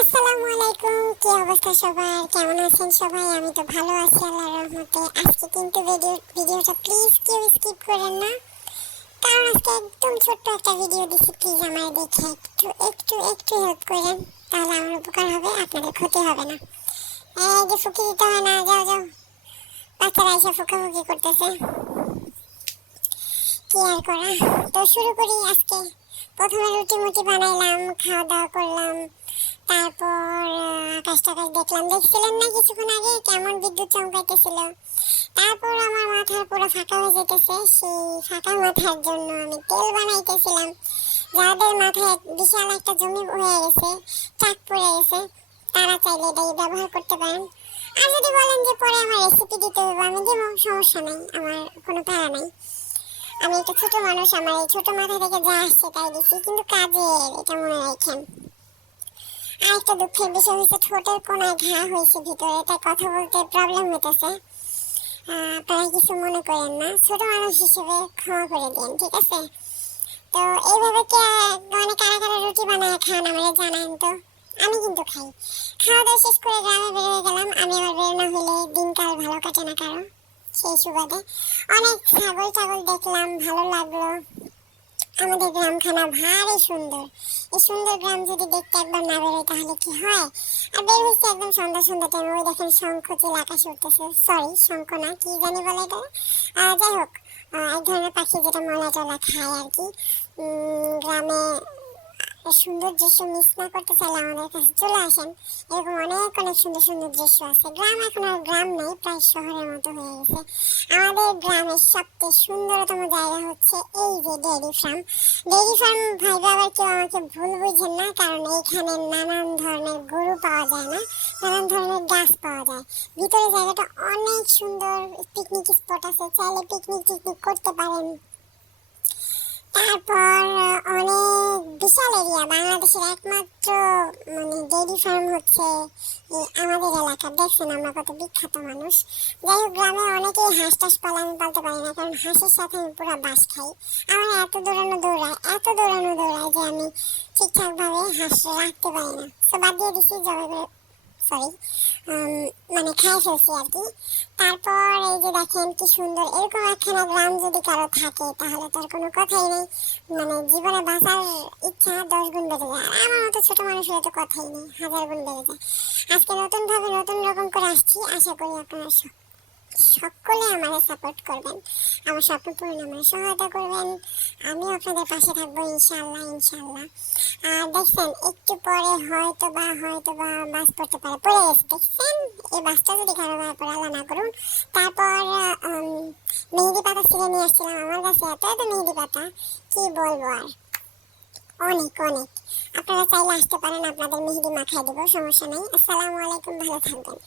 আসসালামু আলাইকুম। কি অবস্থা সবার? কেমন আছেন সবাই? আমি তো ভালো আছি, আল্লাহর রহমতে। আজকে কিন্তু ভিডিও ভিডিওটা প্লিজ কেউ স্কিপ করেন না। কারণ আজকে একদম ছোট্ট একটা ভিডিও দিছি প্লিজ আমার দেখে একটু একটু একটু হেল্প করেন। তাহলে আমার উপকার হবে, আপনাদের ক্ষতি হবে না। এই যে ফুকি দিতে হয় না, যাও যাও। বাচ্চারা এসে ফুকাফুকি করতেছে। কি আর করা? তো শুরু করি আজকে। প্রথমে রুটি মুটি বানাইলাম খাওয়া দাওয়া করলাম। তারপর আকাশ টাকাশ দেখলাম। দেখছিলেন না কিছুক্ষণ আগে? কেমন বিদ্যুৎ চমকাইতেছিল। তারপর আমার মাথার পুরো ফাঁকা হয়ে যেতেছে। সেই ফাঁকা মাথার জন্য আমি তেল বানাইতেছিলাম, যাদের মাথায় বিশাল একটা জমি হয়ে গেছে, চাক পড়ে গেছে, তারা চাইলে এটাই ব্যবহার করতে পারেন। আর যদি বলেন যে পরে আমার রেসিপি দিতে হবে, আমি দেবো, সমস্যা নাই, আমার কোনো প্যারা নাই। আমি একটা ছোট মানুষ, আমার এই ছোট মাথা থেকে যা আসছে তাই দিচ্ছি কিন্তু কাজের, এটা মনে রাখেন। আর একটা দুঃখের বিষয় হচ্ছে ঠোঁটের কোনায় ঘা হয়েছে ভিতরে, তাই কথা বলতে প্রবলেম হইতেছে। আপনারা কিছু মনে করেন না। ছোট মানুষ হিসেবে ক্ষমা করে দিন, ঠিক আছে? তো এইভাবে কে মানে কারা কারা রুটি বানায় খান আমাদের জানান তো? আমি কিন্তু খাই। খাওয়া দাওয়া শেষ করে গ্রামে বের হয়ে গেলাম। আমি আবার বের না হলে দিনকাল ভালো কাটে না কারও। সেই সুবাদে অনেক ছাগল টাগল দেখলাম, ভালো লাগল। আমাদের গ্রামখানা ভারী সুন্দর। এই সুন্দর গ্রাম যদি দেখতে একবার না বেরোয়, তাহলে কি হয়? আর বের হচ্ছে একদম সন্ধ্যা সন্ধ্যা টাইমে ওই দেখেন শঙ্খ চিল আকাশে উঠতেছে। সরি শঙ্খ না, কি জানি বলে এটা? যাই হোক এক ধরনের পাখি যেটা মলা টলা খায় আর কি। গ্রামে সুন্দর দৃশ্য মিস না করতে চাইলে আমাদের কাছে চলে আসেন। এরকম অনেক অনেক সুন্দর সুন্দর দৃশ্য আছে। গ্রাম এখন আর গ্রাম নেই, প্রায় শহরের মতো হয়ে গেছে। আমাদের গ্রামের সবচেয়ে সুন্দরতম জায়গা হচ্ছে এই যে ডেয়ারি ফার্ম ডেয়ারি ফার্ম ভাইবে আবার কেউ আমাকে ভুল বুঝেন না, কারণ এইখানে নানান ধরনের গরু পাওয়া যায় না, নানান ধরনের গাছ পাওয়া যায়। ভিতরে জায়গাটা অনেক সুন্দর পিকনিক স্পট আছে। চাইলে পিকনিক টিকনিক করতে পারেন তারপর আহ, অনেক বিশাল এরিয়া, বাংলাদেশের একমাত্র মানে ডেইরি ফার্ম হচ্ছে আমাদের এলাকা। দেখছেন আমরা কত বিখ্যাত মানুষ। যাই হোক, গ্রামে অনেকেই হাঁস টাস পালে আমি পালতে পারি না, কারণ হাঁসের সাথে আমি পুরো বাস খাই। আমার এত দৌড়ানো দৌড়ায়, এত দৌড়ানো দৌড়ায় যে আমি ঠিকঠাকভাবে হাঁস রাখতে পারি না। তো বাদ দিয়ে দিছি, জবাই সরি মানে খাই ফেলছি আর কি। তারপর এই যে দেখেন কি সুন্দর। এরকম একখানা গ্রাম যদি কারও থাকে, তাহলে তার কোনো কথাই নেই। মানে জীবনে বাঁচার ইচ্ছা দশ গুণ বেড়ে যায়। আর আমার মতো ছোট মানুষের তো কথাই নেই, হাজার গুণ বেড়ে যায়। আজকে নতুন ভাবে নতুন রকম করে আসছি, আশা করি আপনারা সকলে আমাকে সাপোর্ট করবেন। আমার স্বপ্ন পূরণে, আমার সহায়তা করবেন। আমিও আপনাদের পাশে থাকব ইনশাল্লাহ ইনশাল্লাহ আর দেখছেন, একটু পরে হয়তো বা হয়তো বা বাস পড়তে পারে। পড়ে গেছে, দেখছেন? এই বাসটা যদি কারও গায়ে পড়ে, আল্লাহ না করুন। তারপর মেহেদি পাতা ছিঁড়ে নিয়ে আসছিলাম আমার কাছে। এত এত মেহেদি পাতা, কি বলব আর? অনেক অনেক। আপনারা চাইলে আসতে পারেন, আপনাদের মেহেদি মাখায় দেবো, সমস্যা নেই। আসসালামু আলাইকুম, ভালো থাকবেন।